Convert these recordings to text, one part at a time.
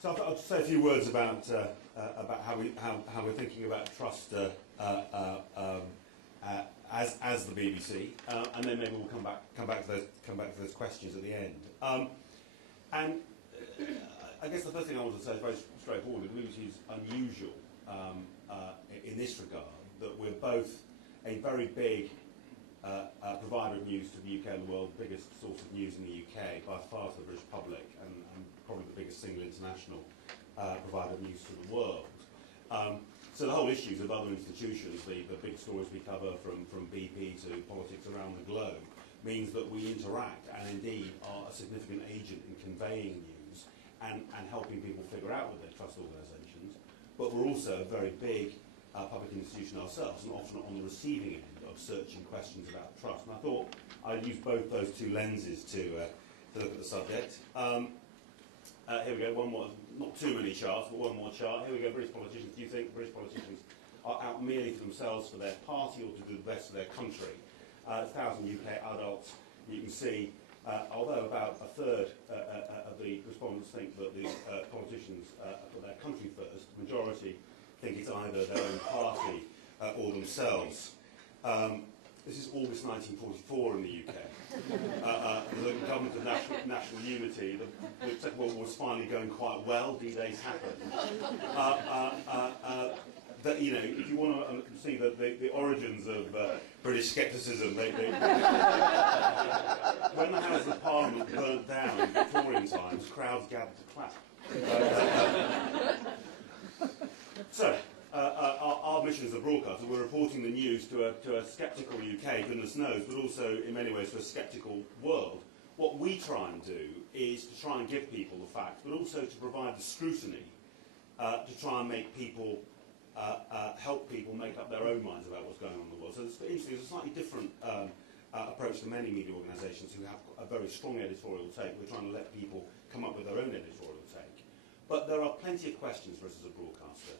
So I'll just say a few words about how we're thinking about trust as the BBC, and then maybe we'll come back to those questions at the end. And I guess the first thing I want to say is very straightforward. The BBC is unusual in this regard, that we're both a very big provider of news to the UK and the world, the biggest source of news in the UK by far to the British public, and probably the biggest single international provider of news to the world. So the whole issues of other institutions, the big stories we cover from BP to politics around the globe, means that we interact and indeed are a significant agent in conveying news and helping people figure out what they trust organisations. But we're also a very big public institution ourselves, and often on the receiving end of searching questions about trust. And I thought I'd use both those two lenses to look at the subject. Here we go, one more, not too many charts, but one more chart. Here we go, British politicians. Do you think British politicians are out merely for themselves, for their party, or to do the best for their country? 1,000 UK adults, you can see, although about a third of the respondents think that the politicians put their country first, the majority think it's either their own party or themselves. This is August 1944 in the UK. The government of national unity. The Second World War was finally going quite well. D-Days happened. You know, if you want to see the origins of British scepticism, when the Houses of Parliament burnt down in Victorian times, crowds gathered to clap. So, our mission as a broadcaster, we're reporting the news to a sceptical UK, goodness knows, but also in many ways to a sceptical world. What we try and do is to try and give people the facts, but also to provide the scrutiny to try and make people, help people make up their own minds about what's going on in the world. So it's a slightly different approach to many media organisations who have a very strong editorial take. We're trying to let people come up with their own editorial take. But there are plenty of questions for us as a broadcaster,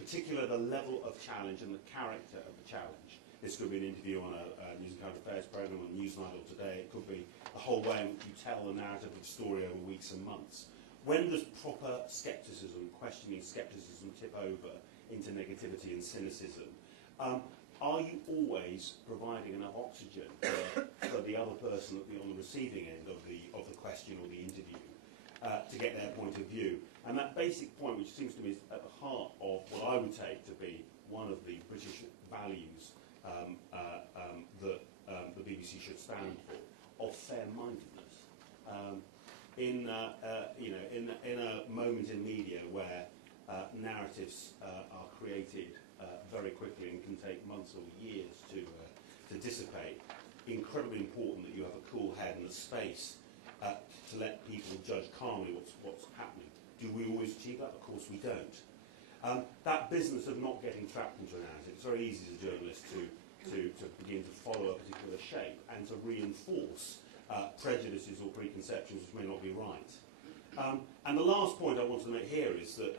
particularly the level of challenge and the character of the challenge. This could be an interview on a news and current affairs programme on Newsnight or Today. It could be the whole way in which you tell the narrative of the story over weeks and months. When does proper scepticism, questioning scepticism, tip over into negativity and cynicism? Are you always providing enough oxygen for the other person on the receiving end of the question or the interview to get their point of view? And that basic point, which seems to me is at the heart of what I would take to be one of the British values that the BBC should stand for, of fair-mindedness. In a moment in media where narratives are created very quickly and can take months or years to dissipate, incredibly important that you have a cool head and a space to let people judge calmly what's happening. Do we always achieve that? Of course we don't. That business of not getting trapped into a narrative, it's very easy as a journalist to begin to follow a particular shape and to reinforce prejudices or preconceptions which may not be right. And the last point I want to make here is that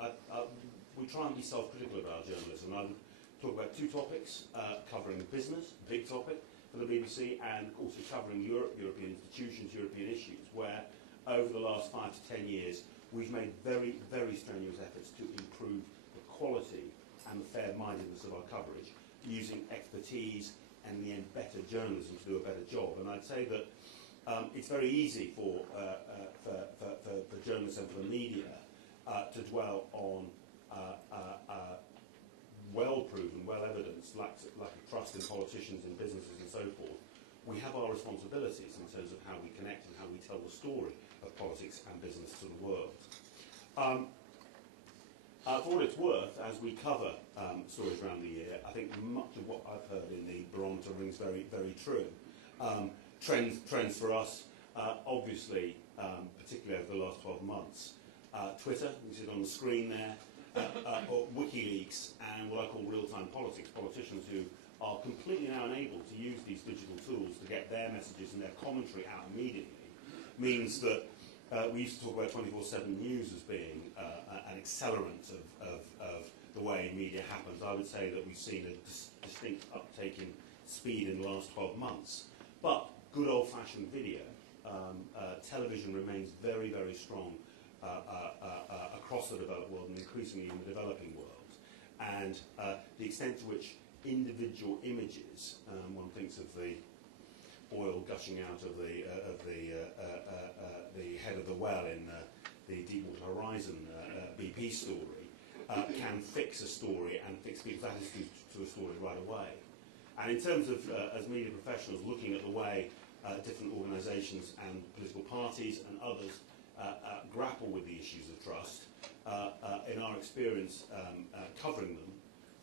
we try and be self-critical about our journalism. I would talk about two topics, covering business, big topic for the BBC, and also covering Europe, European institutions, European issues, where over the last 5 to 10 years we've made very, very strenuous efforts to improve the quality and the fair-mindedness of our coverage, using expertise and in the end better journalism to do a better job. And I'd say that it's very easy for journalists and for the media to dwell on well-proven, well-evidenced lack of trust in politicians and businesses and so forth. We have our responsibilities in terms of how we connect and how we tell the story of politics and business to the world. For what it's worth, as we cover stories around the year, I think much of what I've heard in the Barometer rings very, very true. Trends for us, obviously, particularly over the last 12 months. Twitter, you see it on the screen there, or WikiLeaks, and what I call real-time politics, politicians who are completely now unable to use these digital tools to get their messages and their commentary out immediately, means that we used to talk about 24/7 news as being an accelerant of the way media happens. I would say that we've seen a distinct uptake in speed in the last 12 months. But good old-fashioned video, television remains very, very strong across across the developed world and increasingly in the developing world, and the extent to which individual images, one thinks of the oil gushing out of the head of the well in the Deepwater Horizon BP story, can fix a story and fix people's attitudes to a story right away. And in terms of, as media professionals, looking at the way different organisations and political parties and others grapple with the issues of trust, in our experience covering them,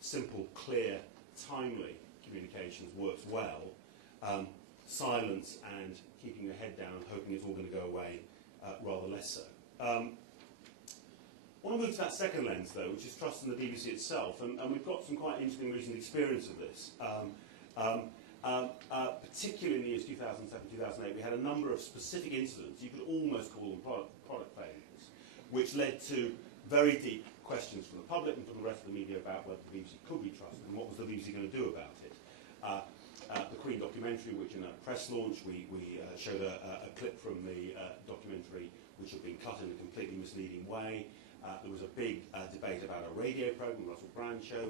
simple, clear, timely communications works well. Silence and keeping your head down and hoping it's all going to go away rather less so. I want to move to that second lens, though, which is trust in the BBC itself, and we've got some quite interesting recent experience of this. Particularly in the years 2007, 2008, we had a number of specific incidents, you could almost call them product failures, which led to very deep questions from the public and from the rest of the media about whether the BBC could be trusted and what was the BBC going to do about it. The Queen documentary, which in a press launch we showed a clip from the documentary which had been cut in a completely misleading way. There was a big debate about a radio programme, Russell Brand show.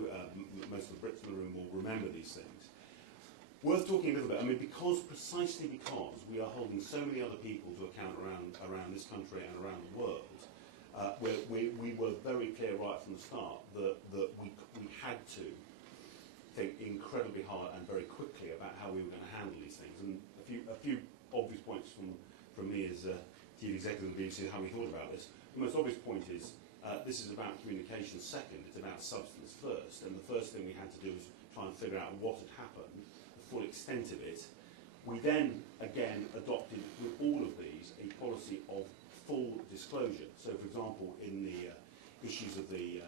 Most of the Brits in the room will remember these things. Worth talking a little bit, I mean, precisely because we are holding so many other people to account around this country and around the world, we were very clear right from the start that we had to think incredibly hard and very quickly about how we were going to handle these things. And a few obvious points from me as Chief Executive of the BBC, how we thought about this. The most obvious point is this is about communication second, it's about substance first, and the first thing we had to do was try and figure out what had happened, the full extent of it. We then, again, adopted with all of these a policy of full disclosure. So, for example, in the issues of the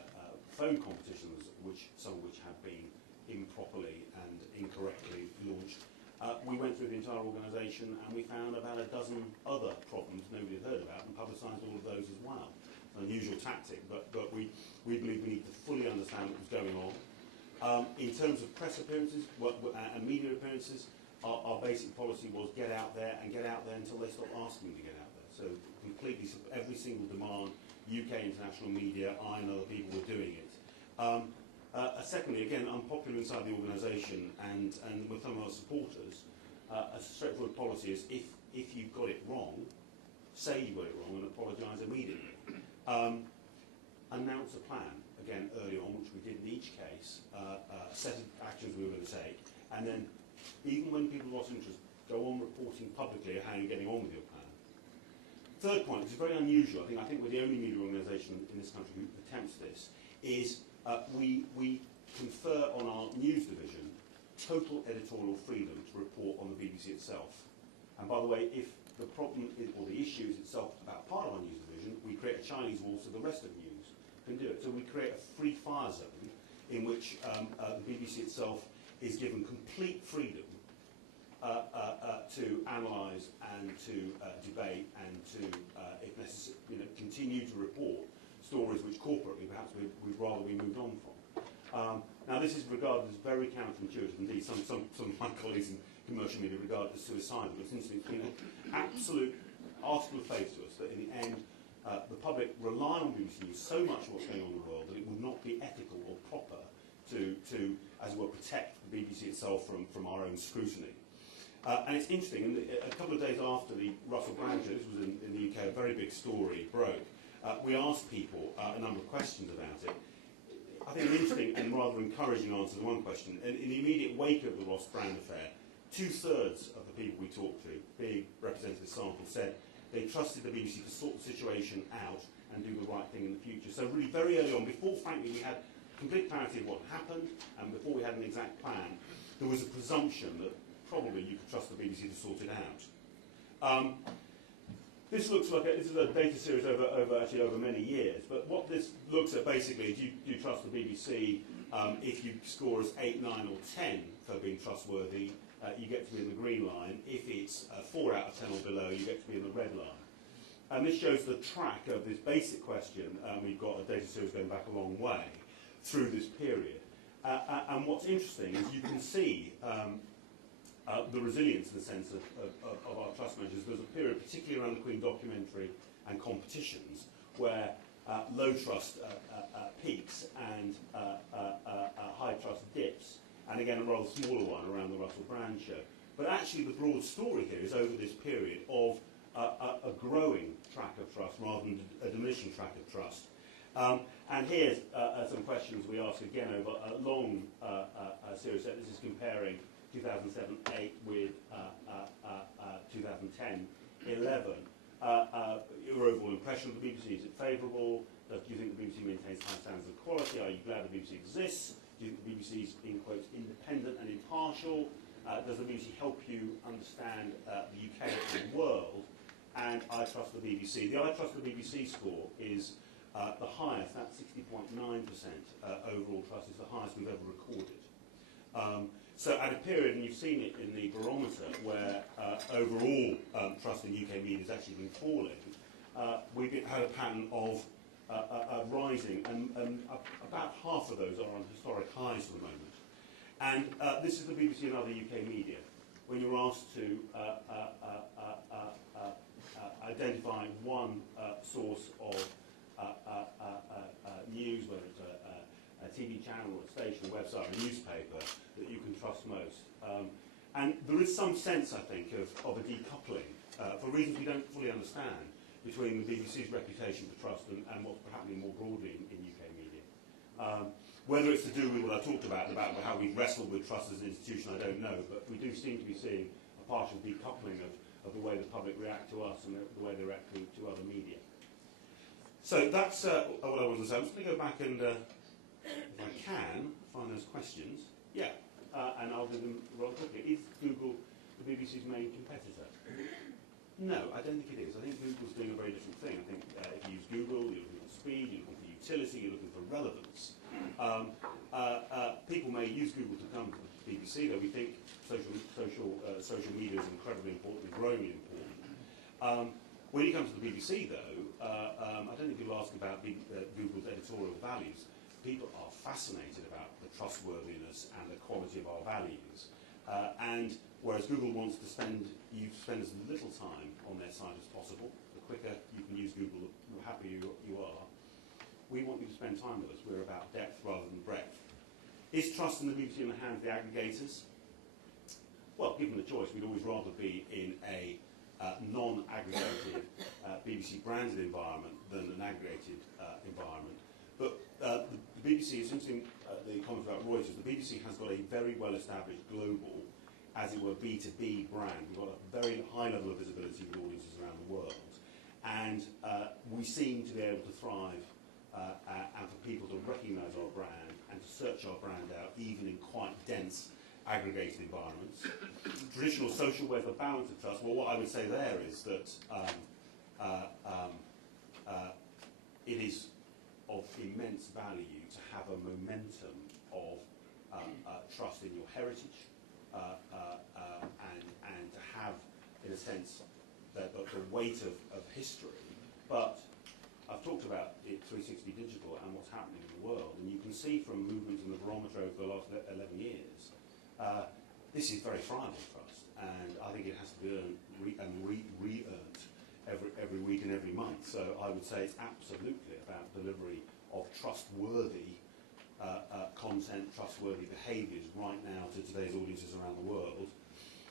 phone competitions, some of which have been improperly and incorrectly launched, we went through the entire organisation and we found about a dozen other problems nobody had heard about and publicised all of those as well. An unusual tactic, but we believe we need to fully understand what was going on. In terms of press appearances and media appearances, our basic policy was get out there and get out there until they stop asking you to get out there. So completely, every single demand, UK international media, I and other people were doing it. Secondly, again, unpopular inside the organisation and with some of our supporters, a straightforward policy is if you've got it wrong, say you got it wrong and apologise immediately. Announce a plan, again, early on, which we did in each case, a set of actions we were going to take, and then, even when people lost interest, go on reporting publicly how you're getting on with your plan. Third point, which is very unusual, I think we're the only media organisation in this country who attempts this, is we confer on our news division total editorial freedom to report on the BBC itself. And by the way, if the problem is, or the issue is itself about part of our news division, we create a Chinese wall so the rest of news can do it. So we create a free fire zone in which the BBC itself is given complete freedom to analyse and to debate and to, if necessary, continue to report stories which corporately perhaps we'd rather we moved on from. Now this is regarded as very counterintuitive. Indeed, some of my colleagues in commercial media regard it as suicidal. It's been an absolute article of faith to us that in the end the public rely on BBC News so much of what's going on in the world that it would not be ethical or proper to as it were, protect the BBC itself from our own scrutiny. And it's interesting, a couple of days after the Russell Brand show, this was in the UK, a very big story broke, we asked people a number of questions about it. I think an interesting and rather encouraging answer to one question. In the immediate wake of the Ross Brand affair, 2/3 of the people we talked to, big representative sample, said they trusted the BBC to sort the situation out and do the right thing in the future. So really very early on, before frankly we had complete clarity of what happened and before we had an exact plan, there was a presumption that probably you could trust the BBC to sort it out. This looks like this is a data series over many years, but what this looks at basically is do you trust the BBC. If you score as 8, 9 or 10 for being trustworthy, you get to be in the green line. If it's 4 out of 10 or below, you get to be in the red line. And this shows the track of this basic question. We've got a data series going back a long way through this period. And what's interesting is you can see the resilience in the sense of our trust measures. There's a period, particularly around the Queen documentary and competitions, where low trust peaks and high trust dips, and again a rather smaller one around the Russell Brand show. But actually the broad story here is over this period of a growing track of trust rather than a diminishing track of trust. And here's some questions we ask again over a long series. This is comparing 2007-8 with 2010-11. Your overall impression of the BBC, is it favourable? Do you think the BBC maintains high standards of quality? Are you glad the BBC exists? Do you think the BBC is, in quotes, independent and impartial? Does the BBC help you understand the UK and the world? And I trust the BBC. The I trust the BBC score is the highest, that's 60.9% overall trust, is the highest we've ever recorded. So at a period, and you've seen it in the Barometer, where overall trust in UK media has actually been falling, we've had a pattern of rising, and about half of those are on historic highs for the moment. And this is the BBC and other UK media. When you're asked to identify one source of news, whether it's a TV channel, a station, a website, a newspaper, that you can trust most. And there is some sense, I think, of a decoupling, for reasons we don't fully understand, between the BBC's reputation for trust and what's happening more broadly in UK media. Whether it's to do with what I talked about how we've wrestled with trust as an institution, I don't know, but we do seem to be seeing a partial decoupling of the way the public react to us and the way they react to other media. So that's what I wanted to say. I'm just going to go back and, if I can, find those questions. Yeah, and I'll do them rather quickly. Is Google the BBC's main competitor? No, I don't think it is. I think Google's doing a very different thing. I think if you use Google, you're looking for speed, you're looking for utility, you're looking for relevance. People may use Google to come to the BBC, though we think social media is incredibly important and growingly important. When you come to the BBC, though, I don't think you'll ask about Google's editorial values. People are fascinated about the trustworthiness and the quality of our values. And whereas Google wants to spend as little time on their site as possible, the quicker you can use Google, the happier you are. We want you to spend time with us. We're about depth rather than breadth. Is trust in the BBC in the hands of the aggregators? Well, given the choice, we'd always rather be in a non-aggregated BBC branded environment than an aggregated environment. But the BBC, it's interesting, the comment about Reuters, the BBC has got a very well-established global, as it were, B2B brand. We've got a very high level of visibility with audiences around the world. And we seem to be able to thrive and for people to recognise our brand and to search our brand out, even in quite dense aggregated environments. Traditional social, where's the balance of trust? Well, what I would say there is that it is of immense value to have a momentum of trust in your heritage and to have, in a sense, the weight of history. But I've talked about it 360 digital and what's happening in the world, and you can see from movements in the Barometer over the last 11 years, this is very friable trust, and I think it has to be earned and re-earned every week and every month. So I would say it's absolutely about delivery of trustworthy content, trustworthy behaviours right now to today's audiences around the world.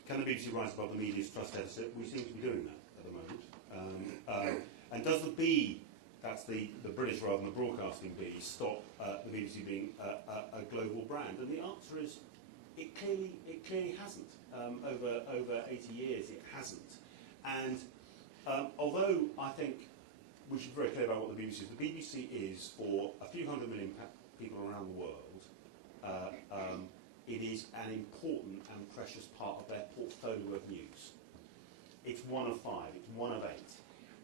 Can the BBC rise above the media's trust deficit? We seem to be doing that at the moment. And does the B, that's the British rather than the broadcasting B, stop the BBC being a global brand? And the answer is it clearly hasn't. Over 80 years, it hasn't. And although I think we should be very clear about what the BBC is for a few 100 million people around the world, it is an important and precious part of their portfolio of news. It's one of 5, it's one of 8.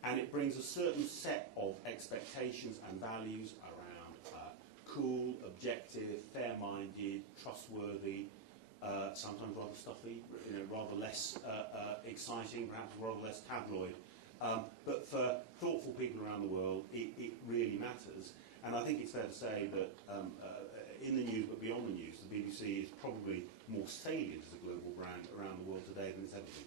And it brings a certain set of expectations and values around cool, objective, fair-minded, trustworthy, sometimes rather stuffy, rather less exciting, perhaps rather less tabloid. But for thoughtful people around the world, it really matters. And I think it's fair to say that in the news, but beyond the news, the BBC is probably more salient as a global brand around the world today than it's ever been.